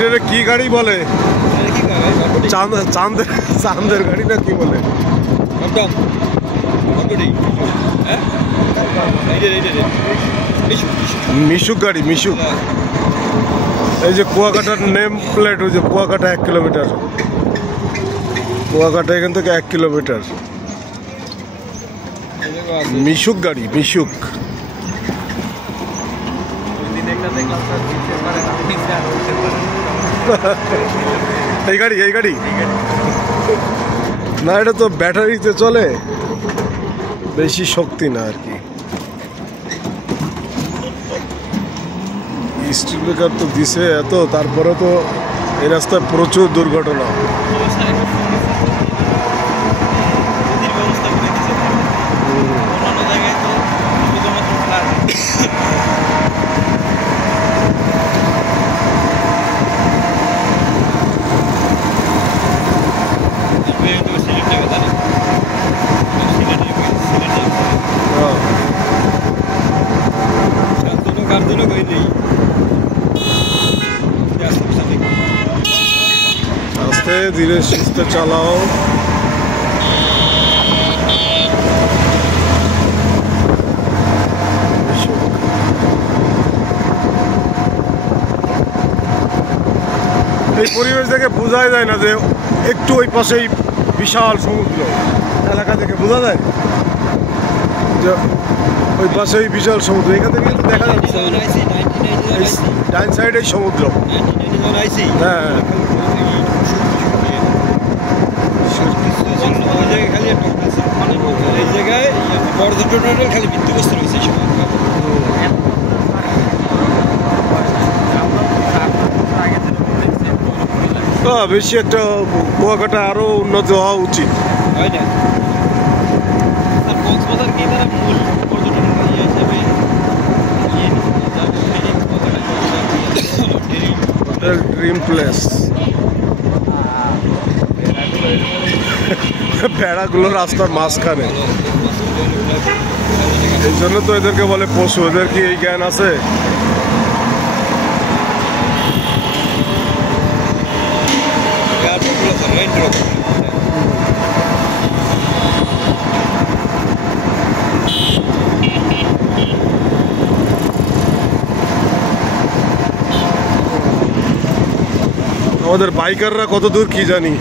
এটারে কি গাড়ি বলে? চাঁদের গাড়ি না কি বলে? মিশুক গাড়ি, মিশুক। এই যে কুয়াকাটার নেম প্লেট, ওই যে কুয়াকাটা 1 কিলোমিটার, কুয়াকাটা এখান থেকে 1 কিলোমিটার। মিশুক গাড়ি, মিশুক। এই গাড়ি, এই গাড়ি না, এটা তো ব্যাটারিতে চলে, বেশি শক্তি না আর কি। স্ট্রিট ব্রেকার তো দিছে এত, তারপরে তো এই রাস্তায় প্রচুর দুর্ঘটনা। আস্তে ধীরে সুস্থে চালাও। এই পরিবেশ দেখে বোঝাই যায় না যে একটু ওই পাশেই বিশাল সমুদ্র এলাকা থেকে বোঝা যায় যে ওই পাশেই বিশাল সমুদ্র। এখান থেকে কিন্তু দেখা যাচ্ছে ডাইন সাইডেই সমুদ্র। হ্যাঁ, এই জায়গায় পর্যটনের খালি ভিত্তিগ্রস্ত রয়েছে। বেশি একটা কুয়াকাটা আরো উন্নত হওয়া উচিত। Dream place. ভেড়াগুলো রাস্তার মাঝখানে, এই জন্য তো এদেরকে বলে পশু। এদের কি এই জ্ঞান আছে? আমাদের বাইকাররা কত দূর কি জানি।